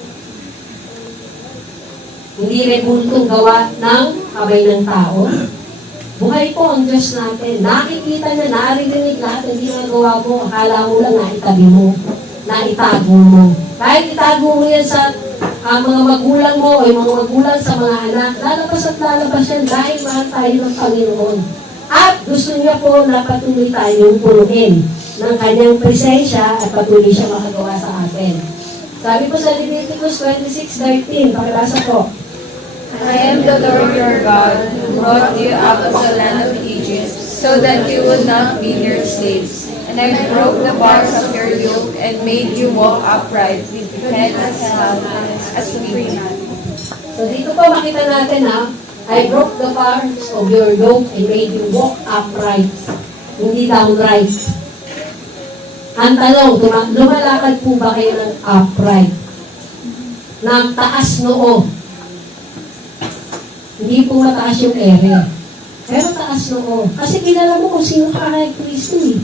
Hindi rebultong gawa ng kamay ng tao. Buhay po ang Diyos natin. Nakikita niya, naririnig lahat ng ginagawa mo. Akala mo lang na itabi mo, na itago mo. Kahit itago mo yan sa mga magulang mo o yung mga magulang sa mga anak, lalabas at lalabas yan dahil mahal tayo ng Panginoon. At gusto niya po na patuloy tayong punuin ng kanyang presensya at patuloy siya makagawa sa atin. Sabi po sa Leviticus 26:13, pakibasa po. I am the Lord your God, who brought you out of the land of Egypt, so that you would not be their slaves. And I broke the bars of your yoke and made you walk upright with head held as a free man. So dito po makita natin I broke the bars of your yoke and made you walk upright. Hindi downright. Ang tanong, lumalakad po ba kayo ng upright? Ng taas noo. Hindi po mataas yung ere. Pero taas noo. Kasi kilala mo kung sino ka kay Kristo eh.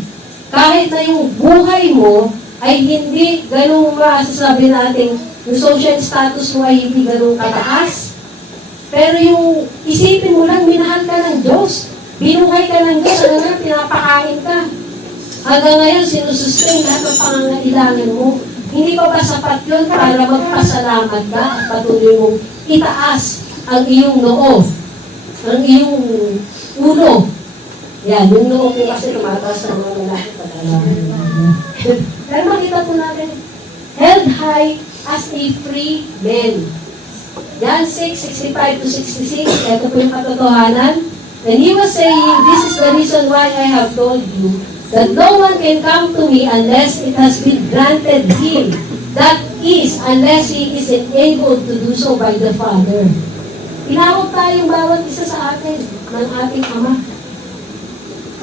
Kahit na yung buhay mo ay hindi ganung masasabi natin, yung social status mo ay hindi ganung kataas. Pero yung isipin mo lang, minahal ka ng Diyos. Binuhay ka ng Diyos. Ano nga, pinapakain ka. Hanggang ngayon, sinusustain lahat ng pangangailangan mo. Hindi pa ba sapat yun para magpasalamat ka at patuloy mong itaas ang iyong noo, ang iyong ulo. Yan, yung noo ko kasi tumataas ng mga lalaki Pero makita po natin, held high as a free man. Yan, 6:65-66, ito po yung katotohanan. And he was saying, this is the reason why I have told you that no one can come to me unless it has been granted him. That is, unless he is enabled to do so by the Father. Tinawag tayong bawat isa sa atin ng ating Ama.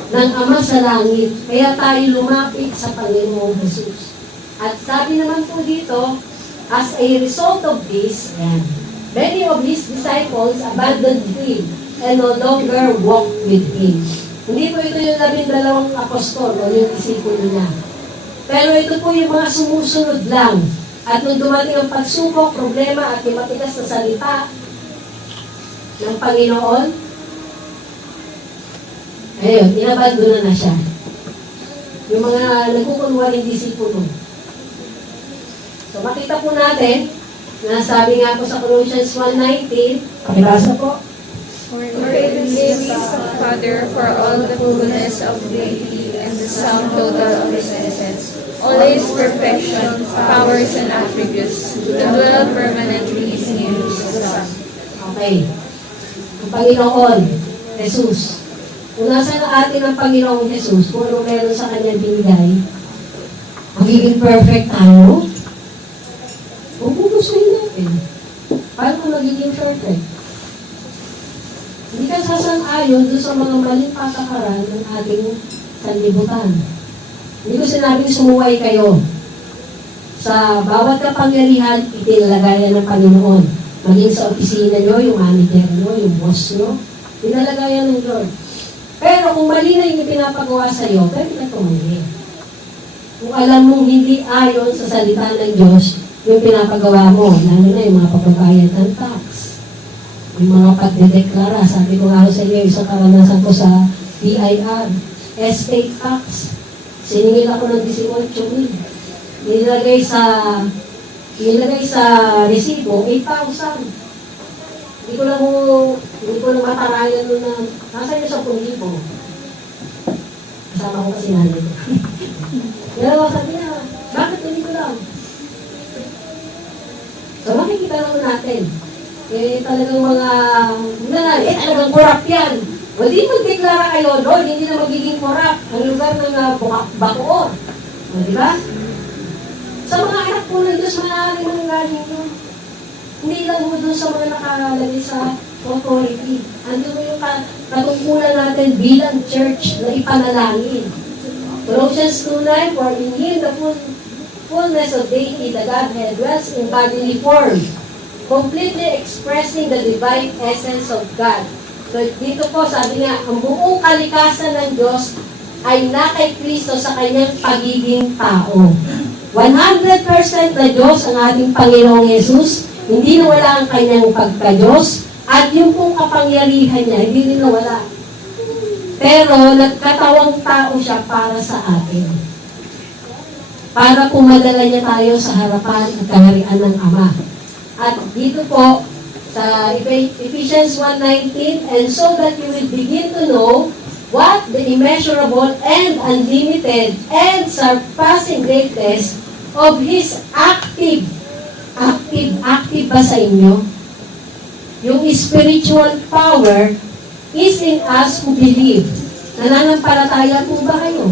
Ng Ama sa langit. Kaya tayo lumapit sa Panginoong Jesus. At sabi naman po dito, as a result of this, many of his disciples abandoned him and no longer walked with him. Hindi po ito yung 12 apostol o yung disipulo niya. Pero ito po yung mga sumusunod lang. At nung dumating ang pagsubok, problema at yung matigas na salita ng Panginoon, ayun, inabandona na siya. Yung mga nagkukunwaring disipulo. So makita po natin, na sabi nga po sa Colossians 1:19, pakibasa po. For it is the Father for all the fullness of deity and the sum total of His essence, all His perfection, powers, and attributes, to dwell permanently in Him, the Son. Okay. Ang Panginoon, Jesus. Kung nasa na atin ang Panginoong Jesus, kung ano meron sa Kanya binigay, magiging perfect tayo. Kung gugustuhin natin, paano kung magiging perfect? Hindi ka sasang-ayon doon sa mga maling patakaran ng ating sanlibutan. Hindi ko sinabing sumuway kayo. Sa bawat kapangyarihan, itinalagayan ng Panginoon. Maging sa opisina nyo, yung manager nyo, yung boss nyo, tinalagayan ng Lord. Pero kung mali na yung pinapagawa sa iyo, pwede ka tumuli. Kung alam mong hindi ayon sa salita ng Diyos, yung pinapagawa mo, lalo na yung mga pagbabayad ng tax, yung mga pagdedeklara, sabi ko nga sa inyo, isang karanasan ko sa BIR, estate tax, siningil ako ng 18,000. Nilagay sa resibo, 8,000. Hindi ko lang matarayan nun na, nasa yung 10,000. Kasama ko kasi namin. Dalawa sabi niya, bakit hindi ko lang? So makikita naman natin, talagang talagang corrupt yan. O di magdeklara kayo, Lord, hindi na magiging corrupt ang lugar ng Bacoor. O di ba? Sa mga anak po ng Diyos, maaaring mananggaling yun. Hindi lang mo doon sa mga nakalagay sa authority. Ano mo yung katungkulan natin bilang church na ipanalangin. Colossians 2:9, for in Him the fullness of deity, the Godhead, dwells in bodily form, completely expressing the divine essence of God. So dito po, sabi nga, ang buong kalikasan ng Diyos ay na kay Kristo sa kanyang pagiging tao. 100% na Diyos ang ating Panginoong Yesus, hindi nawala ang kanyang pagka-Diyos, at yung pong kapangyarihan niya, hindi rin nawala. Pero nagkatawang tao siya para sa atin. Para pumadala niya tayo sa harapan at kaharian ng Ama. At dito po, sa Ephesians 1:19, and so that you will begin to know what the immeasurable and unlimited and surpassing greatness of His active ba sa inyo? Yung spiritual power is in us who believe. Nananampalataya po ba kayo?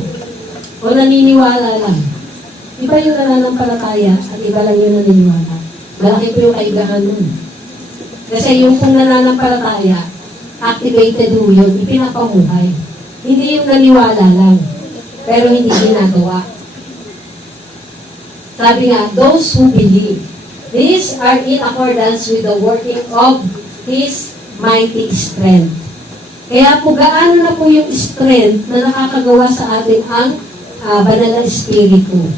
O naniniwala lang? Iba yung nananampalataya at iba lang yung naniniwala. Malaki po yung kaibahan nun. Kasi yung pong nananampalataya, activated po yun, ipinapamuhay. Hindi yung naniwala lang, pero hindi ginagawa. Sabi nga, those who believe, these are in accordance with the working of His mighty strength. Kaya po, gaano na po yung strength na nakakagawa sa atin ang banal na Espiritu.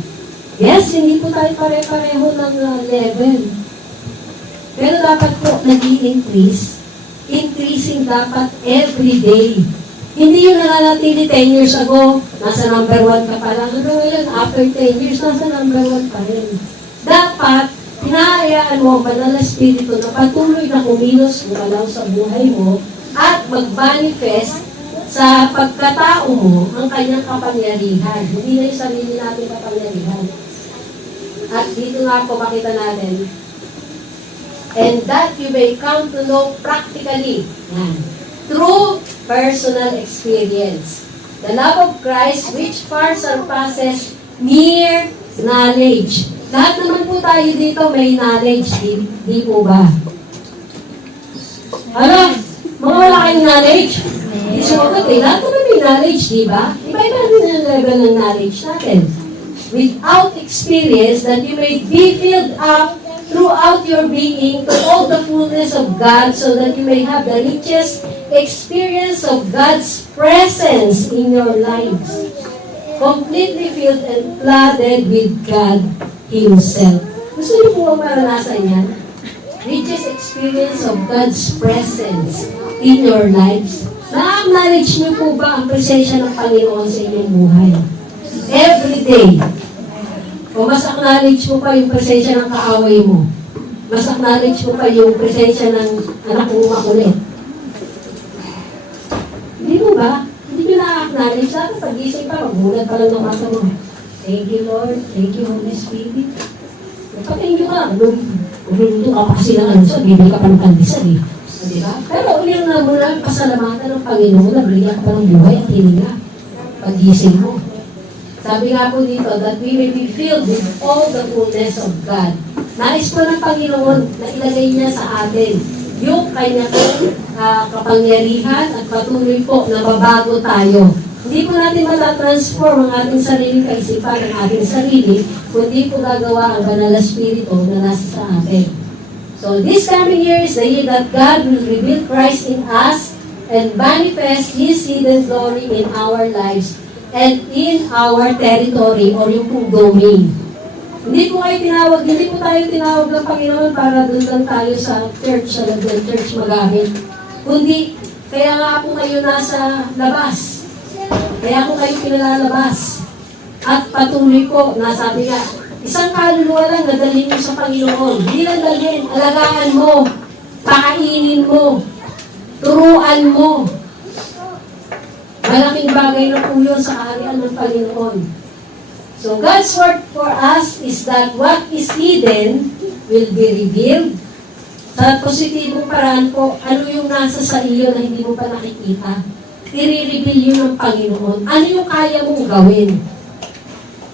Yes, hindi po tayo pare-pareho ng level. Pero dapat po nag-i-increase. Increasing dapat every day. Hindi yung nananatili 10 years ago, nasa number 1 ka pa lang. Hanggang ngayon, after 10 years, nasa number 1 pa rin. Dapat, hinahayaan mo ang banal na Espiritu na patuloy na kumilos gumalaw sa buhay mo at mag-manifest sa pagkatao mo ang kanyang kapangyarihan. Hindi na yung sarili natin kapangyarihan. At dito nga po makita natin, and that you may come to know practically, yan, through personal experience, the love of Christ which far surpasses mere knowledge. Lahat naman po tayo dito may knowledge, di po ba? Ano? Mga wala kayong knowledge? Hindi sumagot eh. Lahat naman may knowledge, di ba? Iba-iba din ang level ng knowledge natin. Without experience, that you may be filled up throughout your being to all the fullness of God, so that you may have the richest experience of God's presence in your lives. Completely filled and flooded with God Himself. Gusto niyo po ang maranasan yan? Richest experience of God's presence in your lives. Na-acknowledge niyo po ba ang presensya ng Panginoon sa inyong buhay? Every day. O mas acknowledge mo pa yung presensya ng kaaway mo. Mas acknowledge mo pa yung presensya ng anak mo makulit. Hindi mo ba? Hindi nyo na-acknowledge. Dapat pag-isip pa, magulat pa lang ng mata mo. Thank you, Lord. Thank you, Holy Spirit. Pag-thank you ka. Ululuto ka pa kasi ng ano sa, bibili ka pa ng kandisal eh. Diba? Pero ulit na muna pasalamatan ng Panginoon na bigyan ka pa ng buhay at hininga. Pag-isip mo. Sabi nga po dito, that we may be filled with all the fullness of God. Nais po ng Panginoon na ilagay niya sa atin yung kanya pong kapangyarihan at patuloy po na mabago tayo. Hindi po natin matatransform ang ating sariling kaisipan, ang ating sarili, kundi po gagawa ang banal na Espiritu na nasa sa atin. So this coming year is the year that God will reveal Christ in us and manifest His hidden glory in our lives and in our territory or yung pong domain. Hindi po tayo tinawag ng Panginoon para doon lang tayo sa church, sa church magamit. Kundi, kaya nga po kayo nasa labas. Kaya po kayo pinalalabas. At patuloy po, nasabi nga, isang kaluluwa lang nadalhin mo sa Panginoon. Hindi lang dalhin, alagaan mo, pakainin mo, turuan mo. Malaking bagay na po yun sa kaharian ng Panginoon. So God's word for us is that what is hidden will be revealed. Sa positibong paraan po, ano yung nasa sa iyo na hindi mo pa nakikita? I-reveal yun ng Panginoon. Ano yung kaya mong gawin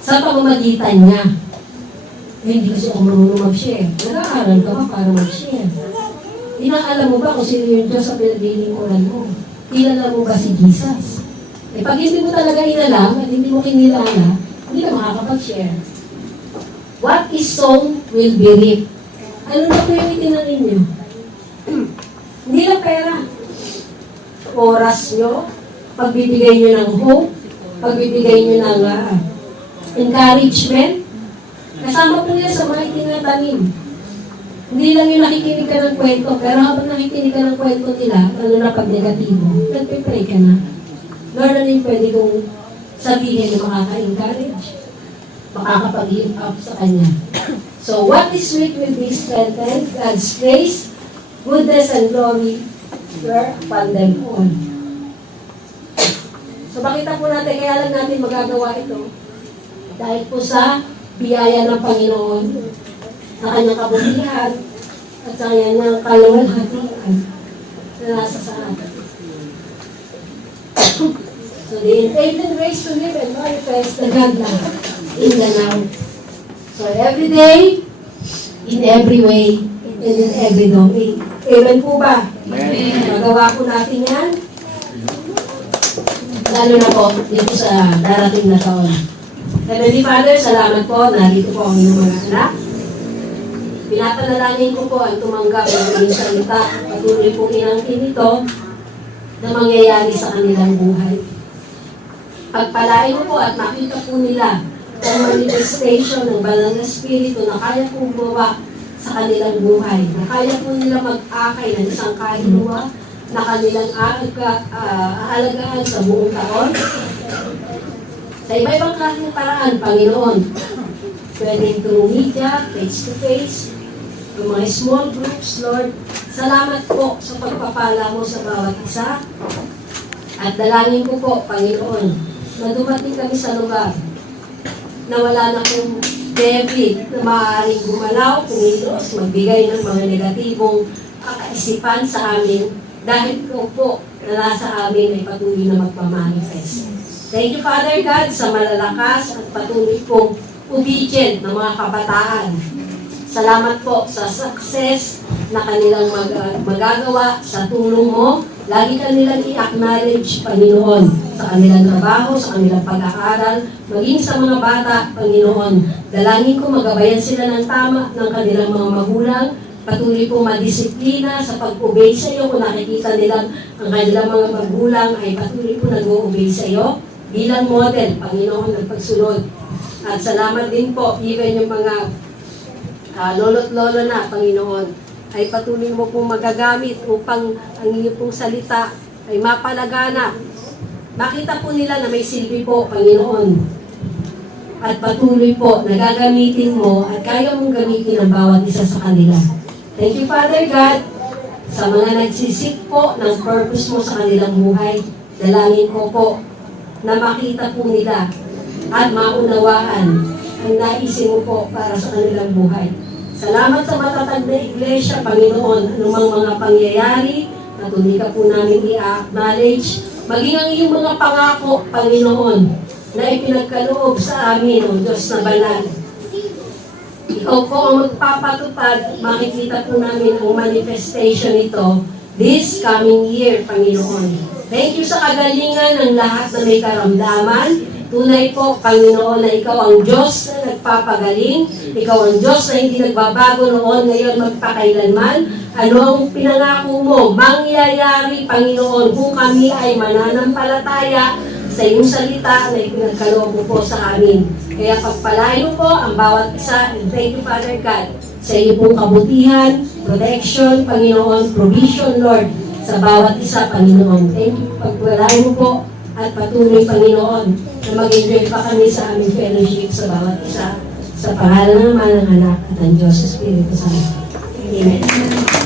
sa pamamagitan niya? hindi kasi ako marunong mag-share. Nag-aaral ka ba para mag-share? Inaalam mo ba kung sino yung Diyos sa pinaglilingkuran mo? Kilala mo ba si Jesus? Eh, pag hindi mo talaga inalam at hindi mo kinilala, hindi ka makakapag-share. What is sown will be reaped. Ano na po yung itinanim nyo? Hindi lang pera. Oras nyo, pagbibigay nyo ng hope, pagbibigay nyo ng encouragement. Kasama po yan sa mga itinatanim. Hindi lang yung nakikinig ka ng kwento, pero habang nakikinig ka ng kwento nila, ano na pag negatibo, nagpipray ka na. Lord, ano yung pwede kong sabihin na makaka-encourage? Makakapag-lift up sa Kanya. So, what is weak will be strengthened. God's grace, goodness, and glory were upon them all. So, makita po natin, kaya lang natin magagawa ito. Dahil po sa biyaya ng Panginoon, sa kanyang kabutihan, at sa kanyang kaluwalhatian na nasa sa atin. So, the intelligent grace to live and manifest the God love in the now. So, every day, in every way, and in every domain. Amen po ba? Amen. Magawa po natin yan. Lalo na po, dito sa darating na taon. Heavenly Father, salamat po. Narito po ang inyong mga anak. Pinapanalangin ko po ang tumanggap ng inyong salita. Patuloy po inangkin ito na mangyayari sa kanilang buhay. Pagpalain mo po at makita po nila ang manifestation ng Banal na Espiritu na kaya pong gumawa sa kanilang buhay. Na kaya po nila mag-akay ng isang kaluluwa na kanilang aalagaan sa buong taon. Sa iba-ibang klaseng paraan, Panginoon, pwedeng through media, face-to-face, yung mga small groups, Lord, salamat po sa pagpapala mo sa bawat isa. At dalangin ko po, Panginoon, na dumating kami sa lugar na wala na pong devil na maaaring gumalaw, kumilos, magbigay ng mga negatibong kaisipan sa amin dahil po na nasa amin ay patuloy na magpamanifest. Thank you, Father God, sa malalakas at patuloy pong obedient ng mga kabataan. Salamat po sa success na kanilang magagawa sa tulong mo. Lagi kanilang i-acknowledge, Panginoon, sa kanilang trabaho, sa kanilang pag-aaral, maging sa mga bata, Panginoon. Dalangin ko magabayan sila ng tama ng kanilang mga magulang. Patuloy po madisiplina sa pag-obey sa iyo. Kung nakikita nilang ang kanilang mga magulang ay patuloy po nag-o-obey sa iyo. Bilang model, Panginoon, ng pagsunod. At salamat din po, even yung mga lolo't lolo na, Panginoon, ay patuloy mo pong magagamit upang ang iyong pong salita ay mapalagana. Makita po nila na may silbi po, Panginoon. At patuloy po, nagagamitin mo at kaya mong gamitin ang bawat isa sa kanila. Thank you, Father God, sa mga nagsisik po ng purpose mo sa kanilang buhay. Dalangin ko po na makita po nila at maunawaan ang naisin mo po para sa kanilang buhay. Salamat sa matatag na iglesia, Panginoon, anumang mga pangyayari, patuloy ka po namin i-acknowledge, maging ang iyong mga pangako, Panginoon, na ipinagkaloob sa amin, O Diyos na banal. Ikaw po ang magpapatupad, makikita po namin ang manifestation nito this coming year, Panginoon. Thank you sa kagalingan ng lahat na may karamdaman. Tunay po, Panginoon, na ikaw ang Diyos na nagpapagaling. Ikaw ang Diyos na hindi nagbabago noon, ngayon magpakailanman. Ano ang pinangako mo? Mangyayari, Panginoon, kung kami ay mananampalataya sa iyong salita na ipinagkaloob mo po sa amin. Kaya pagpalain mo po ang bawat isa. And thank you, Father God, sa iyo pong kabutihan, protection, Panginoon, provision, Lord, sa bawat isa, Panginoon. Thank you, pagpalain mo po at patuloy, Panginoon, na mag-enjoy pa kami sa aming fellowship sa bawat isa. Sa pangalan naman ng Anak at ng Diyos Espiritu Santo. Amen.